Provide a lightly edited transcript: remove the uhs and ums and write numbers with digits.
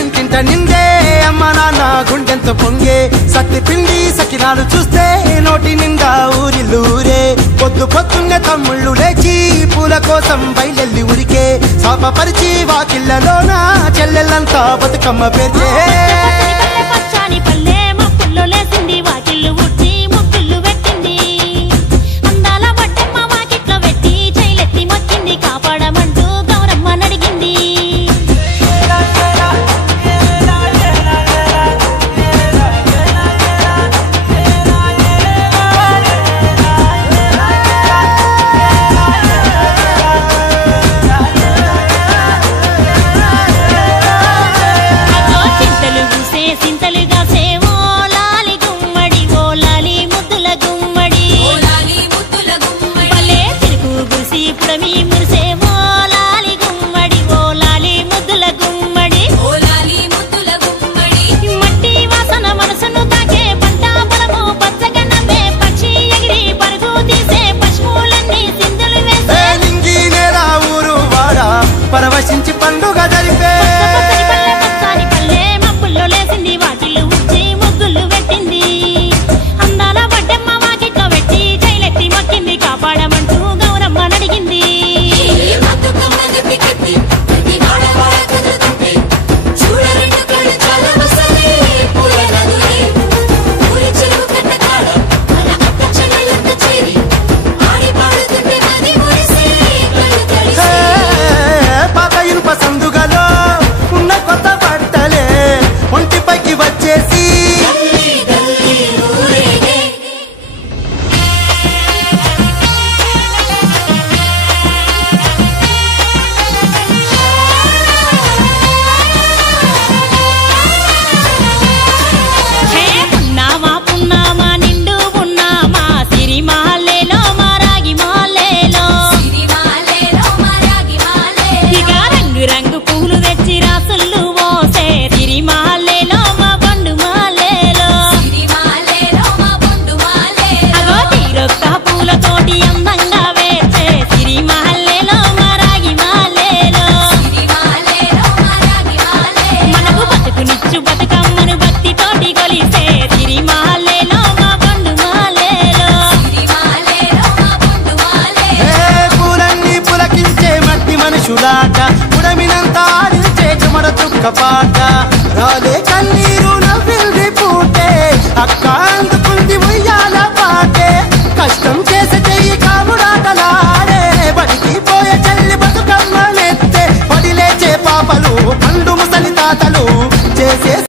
ఇంటింట నిందే అమ్మ నాన్న గుండెంతో పొంగే సత్తి పిండి సకినాలు చూస్తే నోటి నిండా ఊరిల్లూరే పొద్దు పొద్దున్నే తమ్ముళ్ళు లేచి పూల కోసం బయలెల్లి ఉరికే శాపపరిచి వాకిళ్లలోన చెల్లెళ్ళంతా బతుకమ్మ పేర్చే పరవశించి పండుగ జరిపే మబ్బుల్లో లేసింది వాకిళ్ళు ఉచ్చి ముగ్గులు పెట్టింది అందాల వడ్డమ్మ వాకిట్లో పెట్టి జైలెత్తి మొక్కింది కాపాడమంటూ గౌరమ్మ నడిగింది ఉడమినంత ఆడించే చెమర చుక్క పాట రాలే కన్నీరు